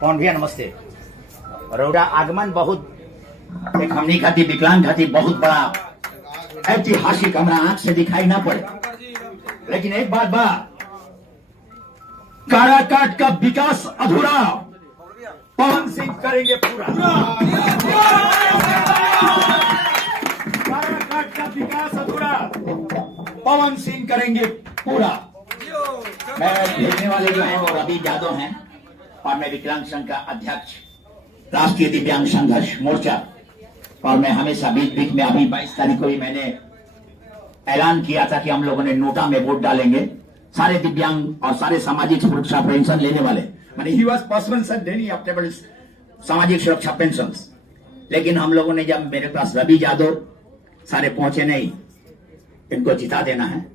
कौन भैया नमस्ते। रौरा आगमन बहुत एक हमनी खातिर विकलांग खातिर बहुत बड़ा ऐतिहासिक हमरा आंख से दिखाई ना पड़े, लेकिन एक बात बा, काराकाट का विकास अधूरा, पवन सिंह करेंगे पूरा। काराकाट का विकास अधूरा, पवन सिंह करेंगे पूरा। मैं भेजने वाले जो हैं वो रवि यादव हैं और मैं विकलांग संघ का अध्यक्ष, राष्ट्रीय दिव्यांग संघर्ष मोर्चा। और मैं हमेशा बीच बीच में, अभी 22 तारीख को ही मैंने ऐलान किया था कि हम लोगों ने नोटा में वोट डालेंगे सारे दिव्यांग और सारे सामाजिक सुरक्षा पेंशन लेने वाले, माने ही वाज पर्सन डेली अपटेबल सामाजिक सुरक्षा पेंशन। लेकिन हम लोगों ने जब मेरे पास रवि यादव सारे पहुंचे नहीं, इनको जिता देना है,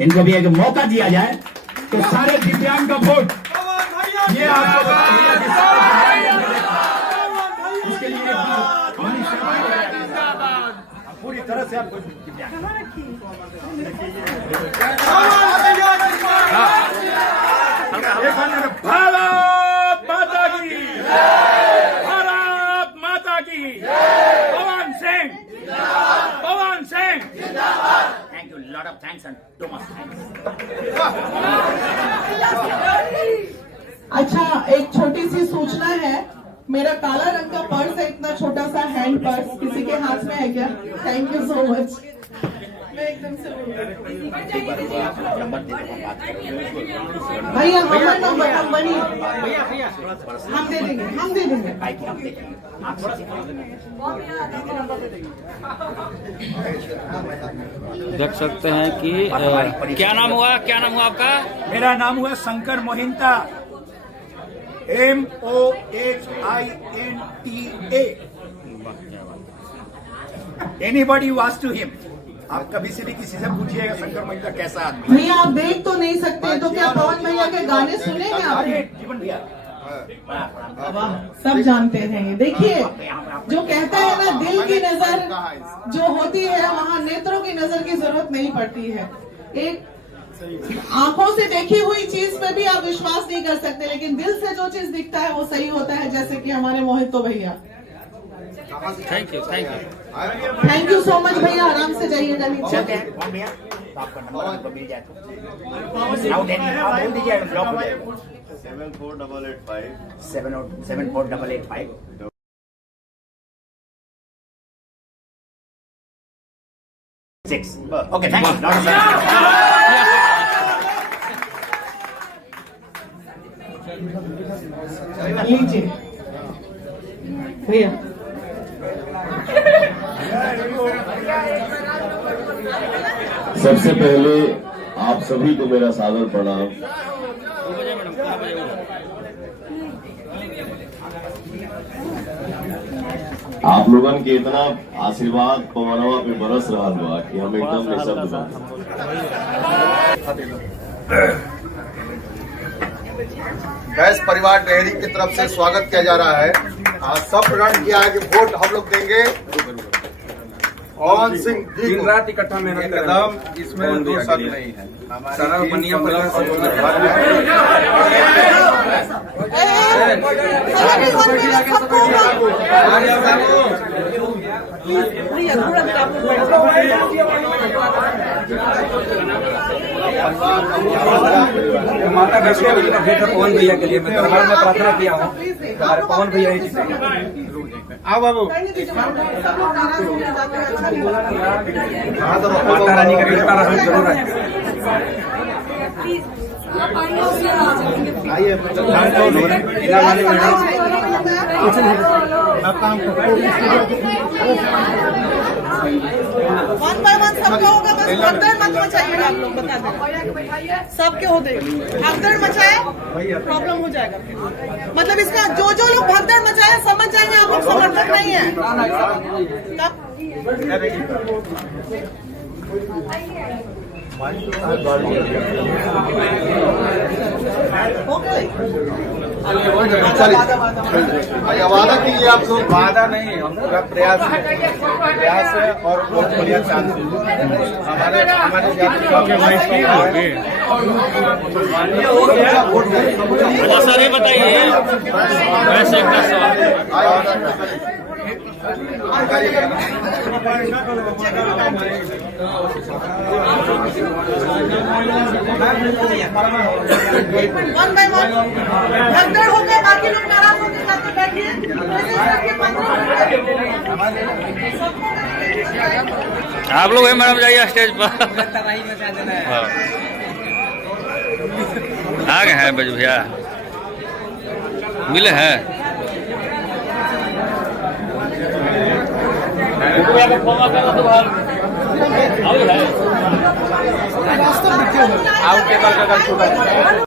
इनको भी एक मौका दिया जाए, तो सारे दिव्यांग का वोट ये आपको उसके लिए पूरी तरह से आपको भारत माता की, भारत माता की, Pawan Singh, Pawan Singh. Thank you, lot of thanks and too much thanks. अच्छा, एक छोटी सी सूचना है, मेरा काला रंग का पर्स है, इतना छोटा सा हैंड पर्स, किसी के हाथ में है क्या? Thank you so much. मैं एकदम से भैया हमारा नंबर हम बनी, हम दे देंगे, हम दे देंगे। देख सकते हैं कि क्या नाम हुआ आपका? मेरा नाम हुआ Shankar Mohinta, MOHINTA। Anybody was to him. आप कभी से भी किसी से पूछिएगा शंकर मोहिंता कैसा आदमी। भैया आप देख तो नहीं सकते, तो क्या पवन भैया के गाने सुनेंगे आपने? जीवन भैया सब जानते हैं ये। देखिए, जो कहते हैं ना, दिल की नजर जो होती है वहाँ नेत्रों की नजर की जरूरत नहीं पड़ती है। एक आंखों से देखी हुई चीज पे भी आप विश्वास नहीं कर सकते, लेकिन दिल से जो चीज दिखता है वो सही होता है, जैसे कि हमारे मोहितो भैया। Thank you, thank you, thank you so much भैया। आराम से जाइएगा नीचे। आपका नंबर हमको मिल जाए तो बोल दीजिए, ब्लॉक हो जाएगा। 74885 74885 6। Okay, thank you. लीजिए भैया। सबसे पहले आप सभी को मेरा सादर प्रणाम। आप लोगन के इतना आशीर्वाद पवनवा पे बरस रहा हुआ कि हम एकदम निशब्द बा। गैस परिवार डेयरी की तरफ से स्वागत किया जा रहा है। सब प्रण किया है कि वोट हम लोग देंगे पवन सिंह जी दिन रात इकट्ठा मेहनत कर रहे हैं, इसमें दो शक नहीं है। सारा बनिया माता वैष्णो देवी का भेंट है पवन भैया के लिए। मैं दरबार में प्रार्थना किया हूँ, हमारे पवन भैया ही जीतेंगे। आओ बाबू, माता रानी का कृपा रहना जरूर है। आइए, वन बाय वन सबका होगा, बस भगदड़ मत मचाइएगा। आप लोग बता दें, सबके हो दे, भगदड़ मचाए प्रॉब्लम हो जाएगा फिर। मतलब इसका जो लोग भगदड़ मचाए समझ जाएंगे आप लोग समर्थक नहीं है तब। चलिए वादा कीजिए आप लोग। वादा नहीं, हम पूरा प्रयास है और बहुत बढ़िया चांस है हमारे सर ये बताइए वैसे का सवाल वन बाय वन भगदड़ हो गए, बाकी लोग नाराज होकर जाते बैठिए। आप लोग है मैडम, जाइए स्टेज पर। हाँ। आ गए हैं बज भैया, मिले हैं। आउट टेबल का